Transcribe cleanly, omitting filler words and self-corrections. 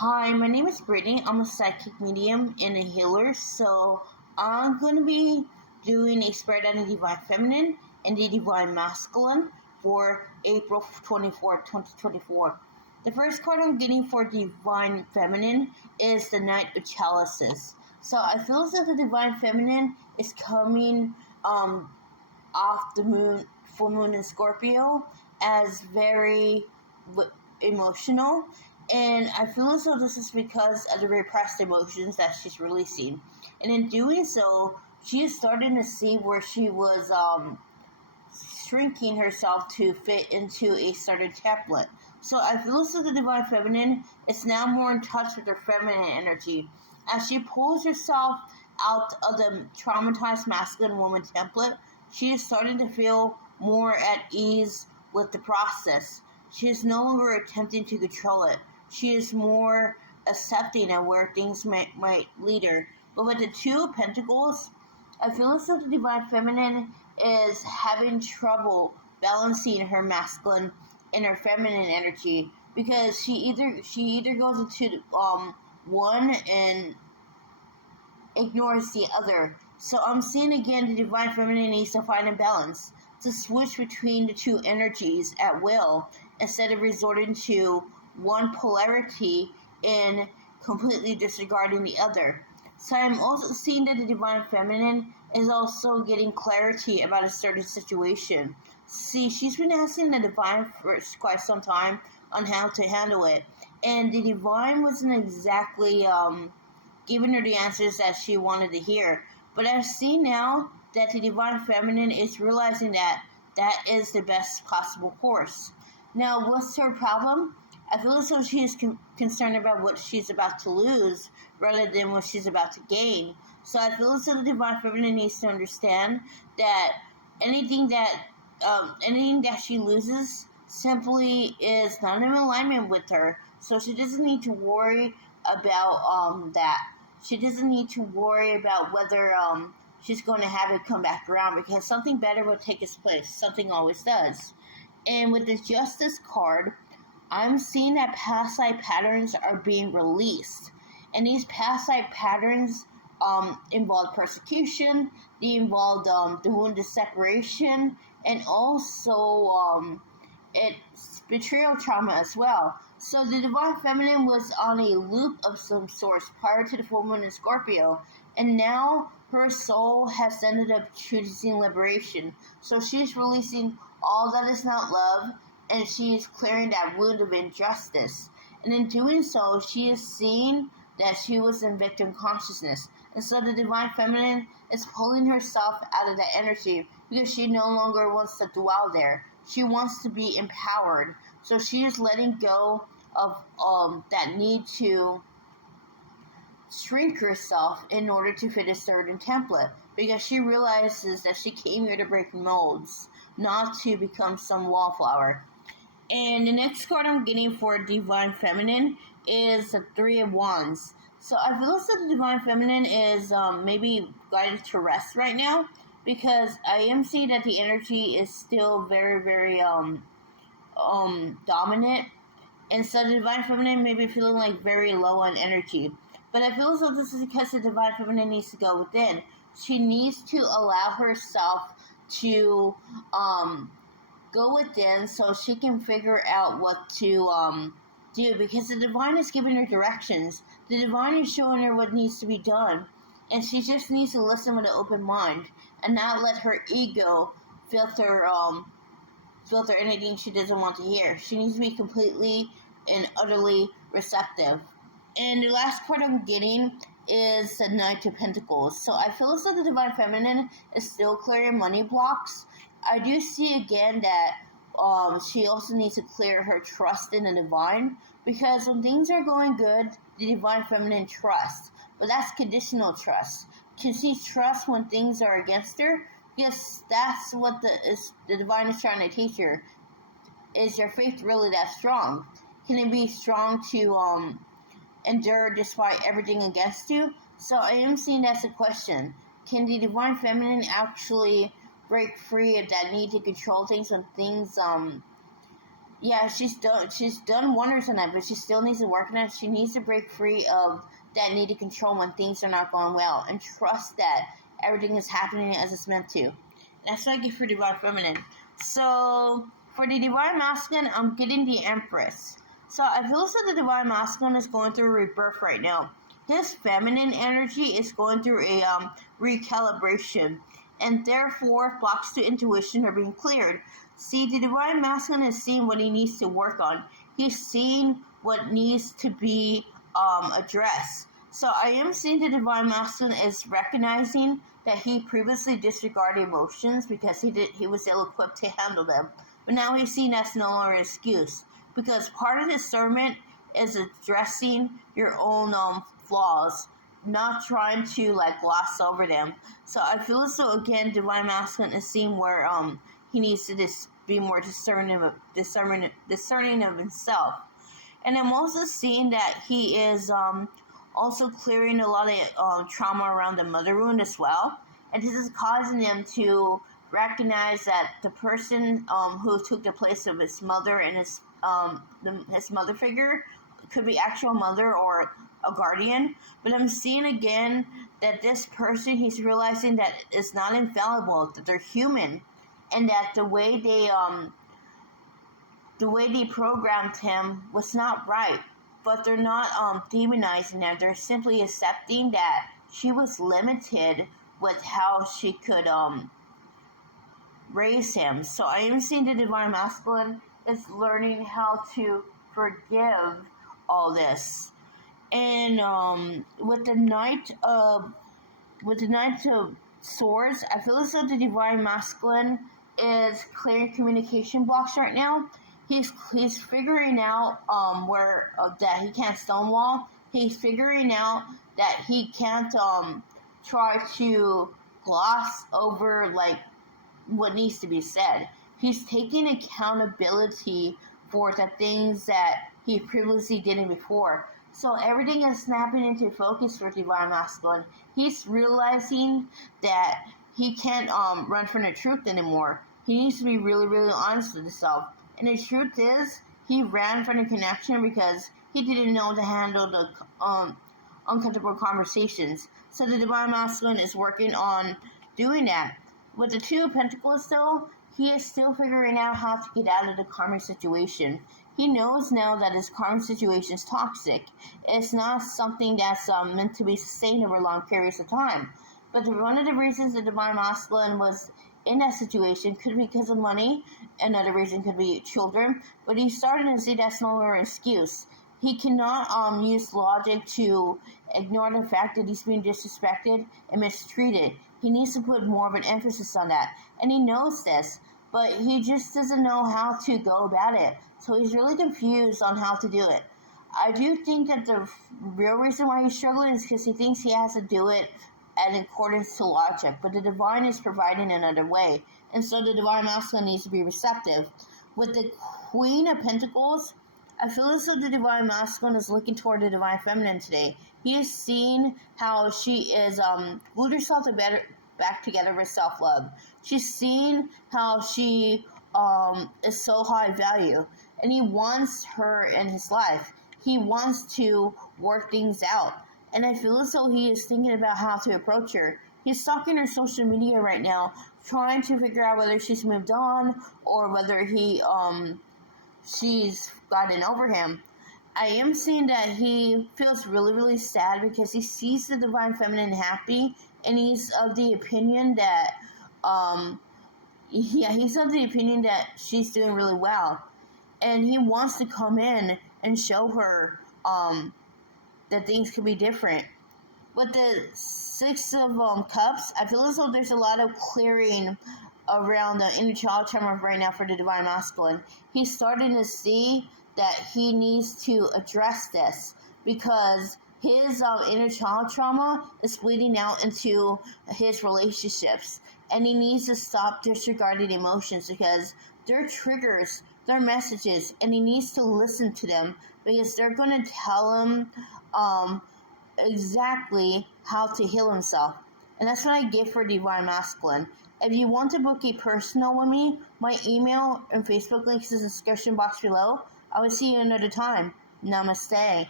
Hi, my name is Brittany. I'm a psychic medium and a healer. So I'm going to be doing a spread on the Divine Feminine and the Divine Masculine for April 24th, 2024. The first card I'm getting for Divine Feminine is the Knight of Chalices. So I feel as if the Divine Feminine is coming off the moon, full moon in Scorpio, as very emotional. And I feel as though this is because of the repressed emotions that she's releasing. And in doing so, she is starting to see where she was shrinking herself to fit into a certain template. So I feel as though the Divine Feminine is now more in touch with her feminine energy. As she pulls herself out of the traumatized masculine woman template, she is starting to feel more at ease with the process. She is no longer attempting to control it. She is more accepting of where things might lead her. But with the Two of Pentacles, I feel as though the Divine Feminine is having trouble balancing her masculine and her feminine energy, because she either goes into one and ignores the other. So I'm seeing again the Divine Feminine needs to find a balance to switch between the two energies at will instead of resorting to one polarity and completely disregarding the other. So I'm also seeing that the Divine Feminine is also getting clarity about a certain situation. See, she's been asking the Divine for quite some time on how to handle it, and the Divine wasn't exactly giving her the answers that she wanted to hear. But I see now that the Divine Feminine is realizing that that is the best possible course. Now, what's her problem? I feel as though she is concerned about what she's about to lose rather than what she's about to gain. So I feel as though the Divine Feminine needs to understand that anything that anything that she loses simply is not in alignment with her. So she doesn't need to worry about that. She doesn't need to worry about whether she's going to have it come back around, because something better will take its place. Something always does. And with the Justice card, I'm seeing that past life patterns are being released. And these past life patterns involved persecution, they involved the wounded separation, and also it's betrayal trauma as well. So the Divine Feminine was on a loop of some sort prior to the full moon in Scorpio, and now her soul has ended up choosing liberation. So she's releasing all that is not love, and she is clearing that wound of injustice. And in doing so, she is seeing that she was in victim consciousness. And so the Divine Feminine is pulling herself out of that energy because she no longer wants to dwell there. She wants to be empowered. So she is letting go of that need to shrink herself in order to fit a certain template, because she realizes that she came here to break molds, not to become some wallflower. And the next card I'm getting for Divine Feminine is the Three of Wands. So I feel as though the Divine Feminine is maybe guided to rest right now, because I am seeing that the energy is still very, very dominant. And so the Divine Feminine may be feeling like very low on energy. But I feel as though this is because the Divine Feminine needs to go within. She needs to allow herself to go within so she can figure out what to do, because the Divine is giving her directions. The Divine is showing her what needs to be done, and she just needs to listen with an open mind and not let her ego filter anything she doesn't want to hear. She needs to be completely and utterly receptive. And the last card I'm getting is the Knight of Pentacles. So I feel as though the Divine Feminine is still clearing money blocks. I do see again that she also needs to clear her trust in the Divine, because when things are going good, the Divine Feminine trusts. But that's conditional trust. Can she trust when things are against her? Yes, that's what the Divine is trying to teach her. Is your faith really that strong? Can it be strong to endure despite everything against you? So I am seeing that's a question. Can the Divine Feminine actually break free of that need to control things when things Yeah, she's done wonders on that, but she still needs to work on it. She needs to break free of that need to control when things are not going well, and trust that everything is happening as it's meant to. And that's what I get for Divine Feminine. So for the Divine Masculine, I'm getting the Empress. So I feel as though the Divine Masculine is going through a rebirth right now. His feminine energy is going through a recalibration, and therefore blocks to intuition are being cleared. See, the Divine Masculine is seeing what he needs to work on. He's seeing what needs to be addressed. So I am seeing the Divine Masculine is recognizing that he previously disregarded emotions because he was ill-equipped to handle them. But now he's seeing that's no longer an excuse. Because part of discernment is addressing your own flaws, not trying to like gloss over them. So I feel as though again, Divine Masculine is seeing where he needs to be more discerning of himself. And I'm also seeing that he is also clearing a lot of trauma around the mother wound as well. And this is causing him to recognize that the person who took the place of his mother and his mother figure could be actual mother or a guardian. But I'm seeing again that this person, he's realizing that it's not infallible, that they're human, and that the way they programmed him was not right. But they're not demonizing her. They're simply accepting that she was limited with how she could raise him. So I am seeing the Divine Masculine is learning how to forgive all this. And with the Knight of Swords, I feel as though the Divine Masculine is clearing communication blocks right now. He's figuring out where that he can't stonewall. He's figuring out that he can't try to gloss over like what needs to be said. He's taking accountability for the things that he previously didn't before. So everything is snapping into focus for Divine Masculine. He's realizing that he can't run from the truth anymore. He needs to be really, really honest with himself. And the truth is, he ran from the connection because he didn't know to handle the uncomfortable conversations. So the Divine Masculine is working on doing that. With the Two of Pentacles, though, he is still figuring out how to get out of the karmic situation. He knows now that his karmic situation is toxic. It's not something that's meant to be sustained over long periods of time. But one of the reasons the Divine Masculine was in that situation could be because of money. Another reason could be children. But he's starting to see that's no longer an excuse. He cannot use logic to ignore the fact that he's being disrespected and mistreated. He needs to put more of an emphasis on that. And he knows this, but he just doesn't know how to go about it. So he's really confused on how to do it. I do think that the real reason why he's struggling is because he thinks he has to do it in accordance to logic, but the Divine is providing another way. And so the Divine Masculine needs to be receptive. With the Queen of Pentacles, I feel as though the Divine Masculine is looking toward the Divine Feminine today. He is seeing how she is glued herself back together with self-love. She's seeing how she is so high value, and he wants her in his life. He wants to work things out. And I feel as though he is thinking about how to approach her. He's stalking her social media right now, trying to figure out whether she's moved on or whether she's gotten over him. I am seeing that he feels really, really sad because he sees the Divine Feminine happy, and he's of the opinion that, she's doing really well. And he wants to come in and show her, that things could be different. With the Six of Cups, I feel as though there's a lot of clearing around the inner child trauma right now for the Divine Masculine. He's starting to see that he needs to address this because his inner child trauma is bleeding out into his relationships. And he needs to stop disregarding emotions because they're triggers, they're messages, and he needs to listen to them because they're going to tell him exactly how to heal himself. And that's what I get for Divine Masculine. If you want to book a personal with me, my email and Facebook links is in the description box below. I will see you another time. Namaste.